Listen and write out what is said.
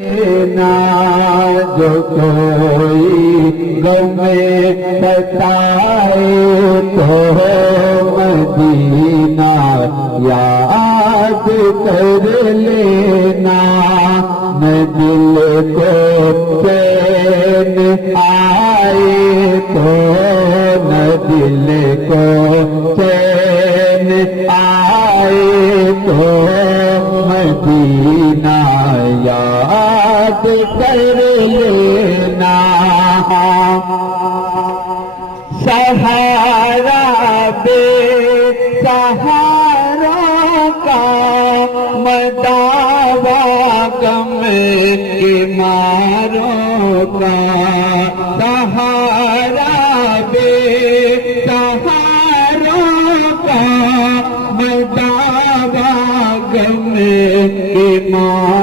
ना जो कोई गमे बताए तो मदीना याद कर लेना। न दिल को चैन आए तो न दिल को चैन आए तो मदीना याद कर लेना। सहारा बे सहारा का मदावा गम के मारों का। सहारा बे सहारों का मदावा गम के मारों